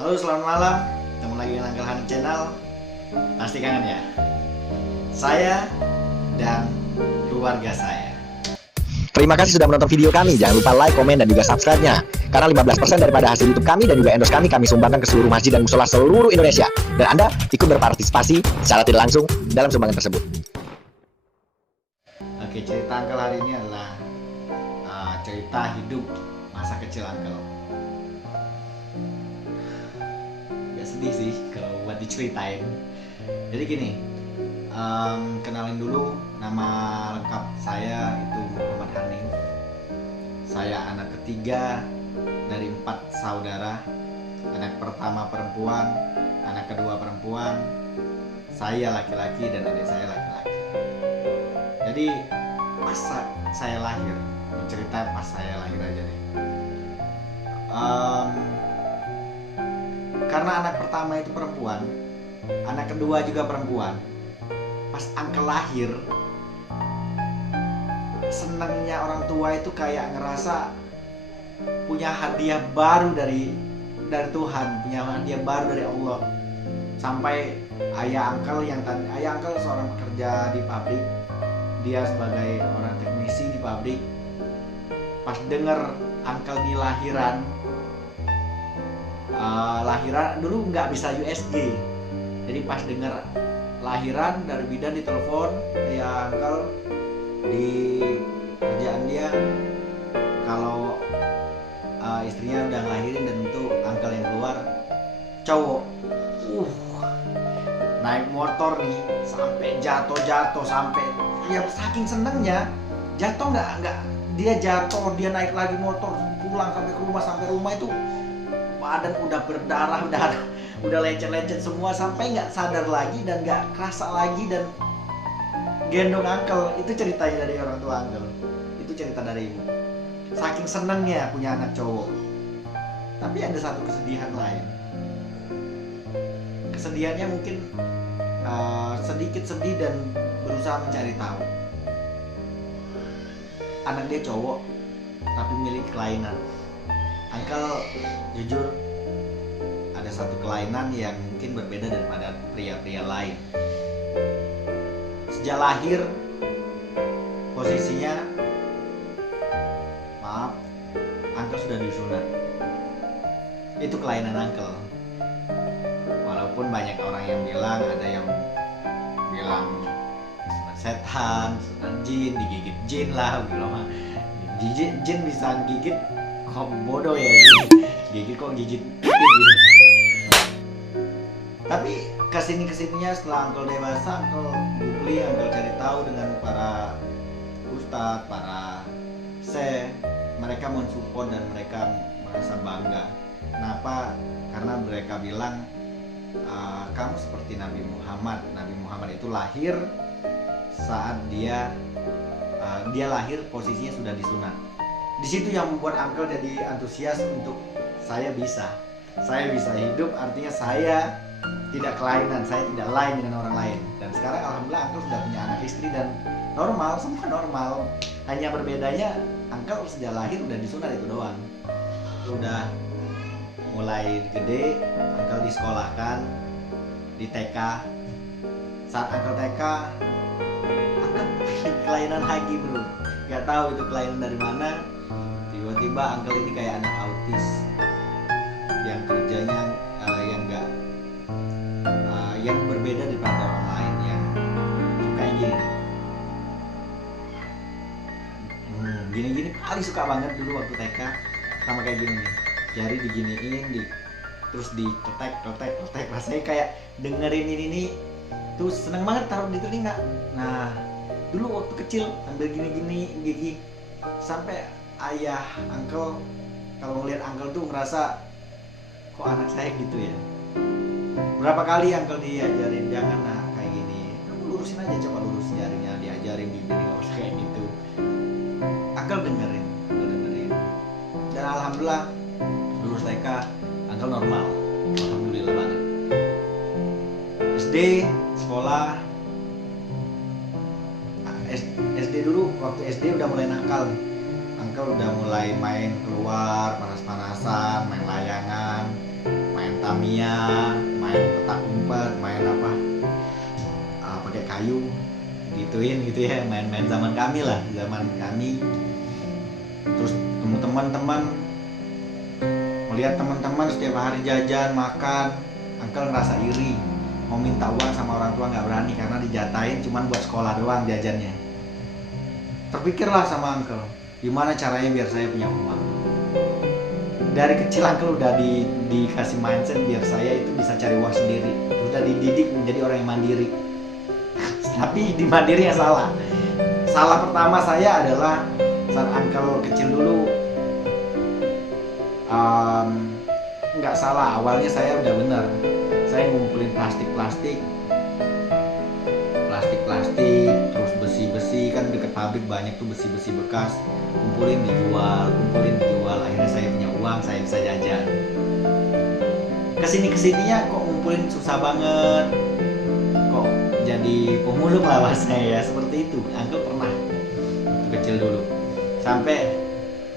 Halo, selamat malam. Ketemu lagi dengan Uncle Han Channel. Pasti kangen ya? Saya dan keluarga saya. Terima kasih sudah menonton video kami. Jangan lupa like, komen, dan juga subscribe-nya. Karena 15% daripada hasil YouTube kami dan juga endorse kami sumbangkan ke seluruh masjid dan musola seluruh Indonesia. Dan Anda ikut berpartisipasi secara tidak langsung dalam sumbangan tersebut. Oke, cerita Uncle hari ini adalah cerita hidup masa kecil Uncle. Gak sedih sih kalau buat diceritain. Jadi gini, kenalin dulu, nama lengkap saya itu Muhammad Hanim. Saya anak ketiga dari 4 saudara. Anak pertama perempuan, anak kedua perempuan, saya laki-laki dan adik saya laki-laki. Jadi pas saya lahir, cerita pas saya lahir aja deh. Karena anak pertama itu perempuan, anak kedua juga perempuan. Pas Uncle lahir, senangnya orang tua itu kayak ngerasa punya hadiah baru dari Tuhan, punya hadiah baru dari Allah. Sampai ayah Uncle ayah Uncle seorang pekerja di pabrik, dia sebagai orang teknisi di pabrik. Pas denger Uncle ini lahiran dulu nggak bisa USG. Jadi pas denger lahiran dari bidan ditelepon, ya Uncle di kerjaan dia kalau istrinya udah ngelahirin dan itu Uncle yang keluar cowok. Naik motor nih sampai jatuh sampai ya saking senengnya jatuh nggak dia jatuh, dia naik lagi motor pulang sampai ke rumah, sampai rumah itu badan udah berdarah, udah lecet-lecet semua, sampai nggak sadar lagi dan nggak kerasa lagi dan gendong Uncle. Itu ceritanya dari orang tua Uncle, itu cerita dari ibu, saking senengnya punya anak cowok. Tapi ada satu kesedihan lain. Kesedihannya mungkin sedikit sedih dan berusaha mencari tahu. Anak dia cowok tapi milik kelainan. Uncle jujur ada satu kelainan yang mungkin berbeda daripada pria-pria lain. Sejak lahir posisinya, maaf, Uncle sudah disunat. Itu kelainan Uncle. Walaupun banyak orang yang bilang, ada yang bilang sunat setan, sunat jin, digigit jin lah, bilang jin bisa gigit, kok bodoh ya, gigit kok gigit. Tapi kesininya setelah Uncle dewasa, Uncle googling, Uncle cari tahu dengan para ustadz, para syekh, mereka mensupport dan mereka merasa bangga. Kenapa? Karena mereka bilang kamu seperti Nabi Muhammad. Nabi Muhammad itu lahir saat dia lahir posisinya sudah disunat. Di situ yang membuat Uncle jadi antusias untuk saya bisa hidup, artinya saya tidak kelainan, saya tidak lain dengan orang lain. Dan sekarang alhamdulillah Uncle sudah punya anak istri dan normal, semua normal. Hanya berbedanya Uncle sejak lahir udah disunat, itu doang. Udah mulai gede, Uncle disekolahkan di TK. Saat Uncle TK, Uncle kelainan lagi bro. Gak tahu itu kelainan dari mana. Tiba-tiba Uncle ini kayak anak autis yang kerjanya yang berbeda daripada orang lain, yang kayak gini paling suka banget dulu waktu TK, sama kayak gini nih, jari diginiin, terus diketek rasanya kayak dengerin ini tuh seneng banget, taruh di telinga. Nah dulu waktu kecil ambil gini gigi, sampai ayah Uncle kalau ngeliat Uncle tuh ngerasa kok anak saya gitu ya. Berapa kali Uncle diajarin, jangan kayak gini, kamu lurusin aja, coba lurus jarinya, diajarin bibir nggak usah kayak gitu. Uncle dengerin. Dan alhamdulillah lulus TK Uncle normal, alhamdulillah banget. SD sekolah, SD dulu, waktu SD udah mulai nakal. Uncle udah mulai main keluar, panas-panasan, main layangan, main Tamiya, main petak umpet, main apa pakai kayu gituin gitu ya, main-main zaman kami lah, zaman kami. Terus teman-teman melihat teman-teman setiap hari jajan makan, uncle ngerasa iri, mau minta uang sama orang tua nggak berani karena dijatahin cuman buat sekolah doang jajannya. Terpikirlah sama uncle, gimana caranya biar saya punya uang. Dari kecil uncle udah dikasih mindset biar saya itu bisa cari uang sendiri, udah dididik menjadi orang yang mandiri. Tapi di mandirinya salah. Salah pertama saya adalah saat uncle kecil dulu. Nggak salah, awalnya saya udah bener. Saya ngumpulin plastik, terus besi kan deket pabrik banyak tuh besi bekas. Kumpulin dijual. Akhirnya saya punya uang, saya bisa jajan. Kesininya kok ngumpulin susah banget. Kok jadi pemulung lah mas saya, seperti itu. Uncle pernah waktu kecil dulu. Sampai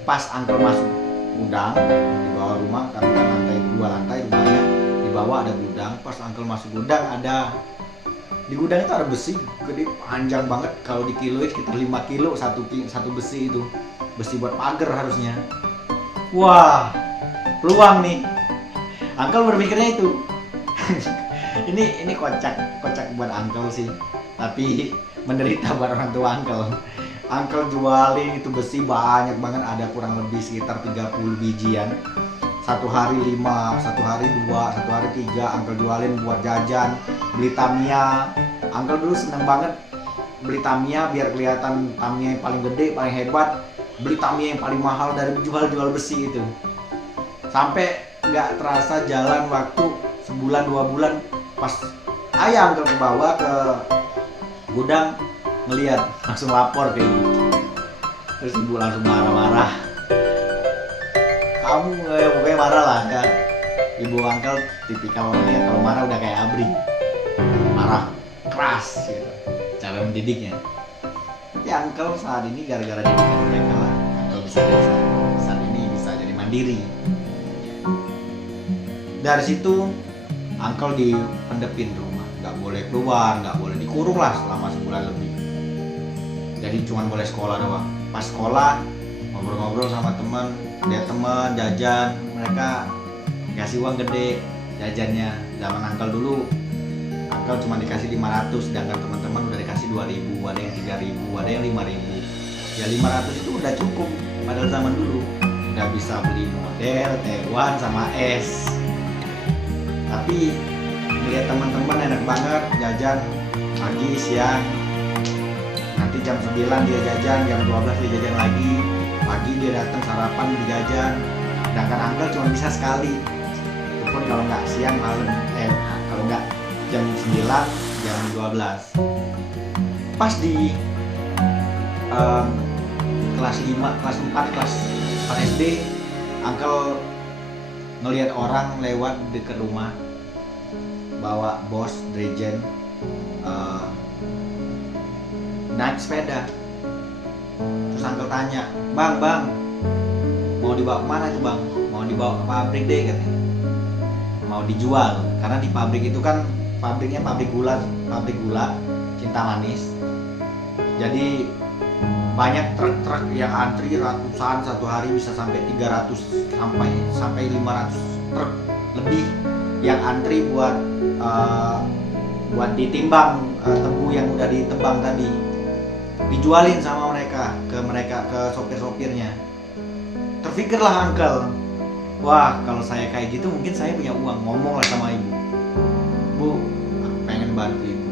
pas uncle masuk gudang di bawah rumah, karena kan dua lantai rumahnya, di bawah ada gudang. Pas uncle masuk gudang, di gudang itu ada besi gede panjang banget, kalau dikiloin sekitar 5 kilo satu besi itu, besi buat pagar harusnya. Wah, peluang nih. Uncle berpikirnya itu. ini kocak buat uncle sih, tapi menderita buat orang tua uncle. Uncle jualin itu besi banyak banget, ada kurang lebih sekitar 30 bijian. Satu hari 5, satu hari 2, satu hari 3 uncle jualin buat jajan, beli Tamiya. Uncle dulu seneng banget beli Tamiya biar kelihatan Tamiya yang paling gede, paling hebat. Beli Tamiya yang paling mahal dari jual besi itu. Sampai nggak terasa jalan waktu sebulan 2 bulan, pas ayah uncle ke bawah ke gudang ngelihat, langsung lapor ke ibu. Terus ibu langsung marah-marah. Kamu pokoknya marah lah kan. Ibu uncle tipikal orangnya kalau marah udah kayak Abri, marah keras gitu cara mendidiknya. Ya uncle saat ini gara-gara didikan mereka lah, uncle bisa saat ini bisa jadi mandiri. Dari situ uncle dipendepin rumah, nggak boleh keluar, nggak boleh dikurung lah selama sebulan lebih. Jadi cuma boleh sekolah doang. Pas sekolah ngobrol-ngobrol sama teman, lihat teman jajan, mereka kasih uang gede jajannya. Zaman uncle dulu, uncle cuma dikasih 500, sedangkan teman-teman udah dikasih 2000, ada yang 3000, ada yang 5000. Ya 500 itu udah cukup padahal zaman dulu. Udah bisa beli model, T1 sama S. Tapi melihat teman-teman enak banget jajan pagi, siang, nanti jam 9 dia jajan, jam 12 dia jajan lagi, pagi dia datang sarapan dia jajan. Sedangkan uncle cuma bisa sekali, itu pun kalau nggak siang malam, kalau nggak jam 9, jam 12. Pas di kelas 5, kelas 4, kelas 4 SD, uncle ngelihat orang lewat dekat rumah bawa bos Drejen naik sepeda. Terus uncle tanya, bang mau dibawa kemana tuh bang? Mau dibawa ke pabrik deh katanya, mau dijual. Karena di pabrik itu kan pabriknya pabrik gula Cinta Manis. Jadi banyak truk-truk yang antri ratusan, satu hari bisa sampai 300 sampai 500 truk lebih yang antri buat ditimbang tebu yang udah ditebang tadi, dijualin sama mereka ke sopir-sopirnya. Terpikirlah uncle, wah kalau saya kayak gitu mungkin saya punya uang. Ngomong lah sama ibu, bu aku pengen bantu ibu.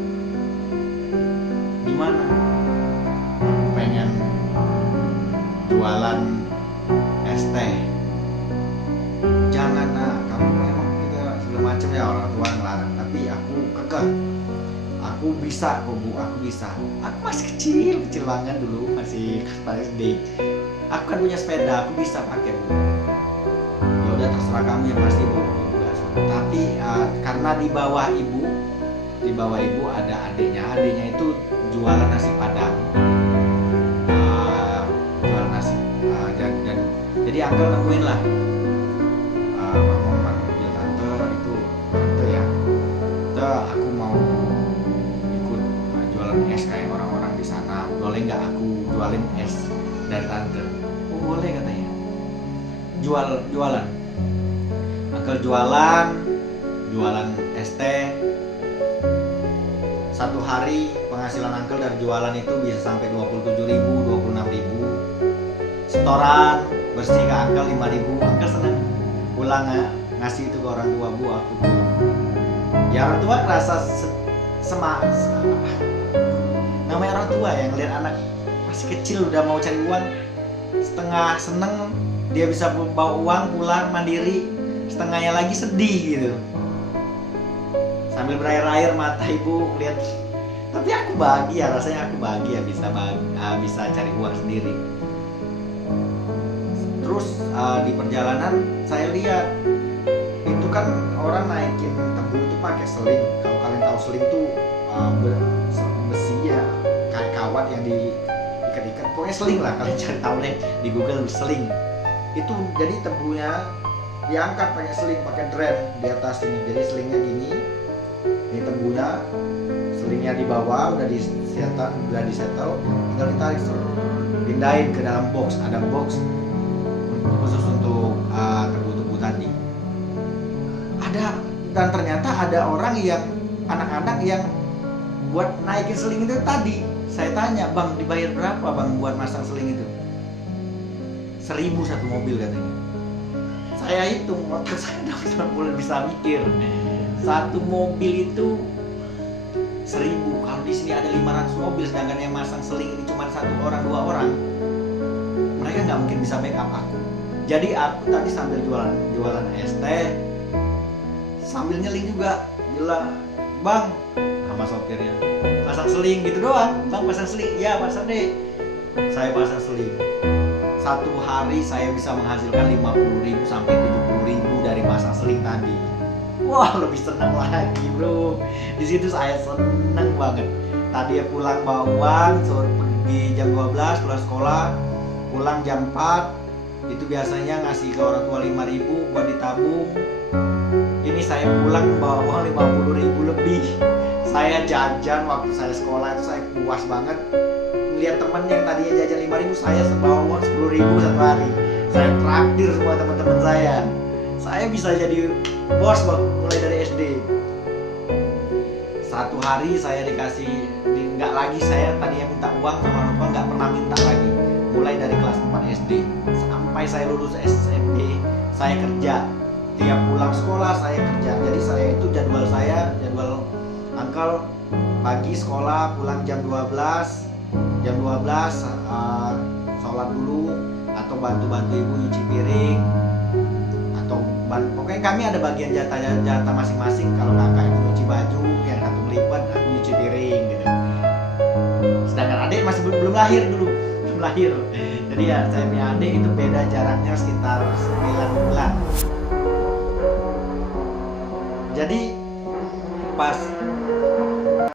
Gimana? Aku pengen jualan es teh. Jangan nak, kamu memang kita segala macam ya, orang tua ngelarang. Tapi aku kekeh, aku bisa kok bu, aku bisa. Aku masih kecil banget dulu, masih kelas SD. Aku kan punya sepeda, aku bisa pakai bu. Ya udah terserah kamu yang pasti bu. Tapi karena di bawah ibu ada adiknya itu jualan nasi padang, jualan nasi, dan jadi uncle nemuin lah, manggil tante itu nawarin es dari tante. Oh boleh katanya. Jualan. Uncle jualan es teh. Satu hari penghasilan uncle dari jualan itu bisa sampai 27.000, 26.000. Setoran bersih ke uncle 5.000. Uncle seneng pulang ngasih itu ke orang tua bu aku pulang. Ya orang tua rasa namanya orang tua ya, ngeliat anak masih kecil udah mau cari uang, setengah seneng dia bisa bawa uang pulang mandiri, setengahnya lagi sedih gitu sambil berair-air mata ibu lihat. Tapi aku bahagia, rasanya aku bahagia bisa cari uang sendiri. Terus di perjalanan saya lihat itu kan orang naikin tebu itu pakai seling. Kalau kalian tahu seling tuh besi ya, kayak kawat yang diikat-ikat. Pokoknya seling lah, kalian cari tahu deh di Google seling. Itu jadi tebunya diangkat pakai seling, pakai dren di atas ini. Jadi selingnya gini, ini tebunya, selingnya di bawah udah disetel, tinggal ditarik, pindahin ke dalam box. Ada box khusus untuk tebu-tebu tadi. Dan ternyata ada orang yang anak-anak yang buat naikin seling itu tadi. Saya tanya, bang dibayar berapa bang buat masang seling itu? 1.000 satu mobil katanya. Saya hitung, waktu saya udah mulai bisa mikir. Satu mobil itu 1.000. Kalau di sini ada 500 mobil, sedangkan yang masang seling ini cuma 1 orang 2 orang, mereka nggak mungkin bisa make up aku. Jadi aku tadi sambil jualan es teh, sambil nyeling juga, bilang, bang, sama sopirnya, pasang seling gitu doang. Bang pasang seling, ya pasang deh. Saya pasang seling. Satu hari saya bisa menghasilkan 50.000 sampai 70.000 dari pasang seling tadi. Wah, lebih senang lagi bro. Di situ saya senang banget. Tadi ya pulang bawa uang, pergi jam 12 pulang sekolah, pulang jam 4. Itu biasanya ngasih ke orang tua 5.000 buat ditabung. Ini saya pulang bawa uang 50.000 lebih. Saya jajan waktu saya sekolah itu saya puas banget. Lihat temen yang tadinya jajan 5.000, saya bawa uang 10.000 satu hari. Saya traktir semua teman-teman saya. Saya bisa jadi bos mulai dari SD. Satu hari saya dikasih, nggak lagi saya tadinya minta uang sama orang tua, nggak pernah minta lagi. Mulai dari kelas 4 SD sampai saya lulus SMP, saya kerja. Tiap pulang sekolah saya kerja. Jadi saya itu jadwal uncle pagi sekolah, pulang jam 12, sholat dulu atau bantu ibu nyuci piring, atau pokoknya kami ada bagian jatah masing-masing. Kalau kakak itu nyuci baju, yang satu melipat, aku nyuci piring gitu. Sedangkan adik masih belum lahir dulu. Jadi ya saya punya adik itu beda jaraknya sekitar 9 bulan. Jadi pas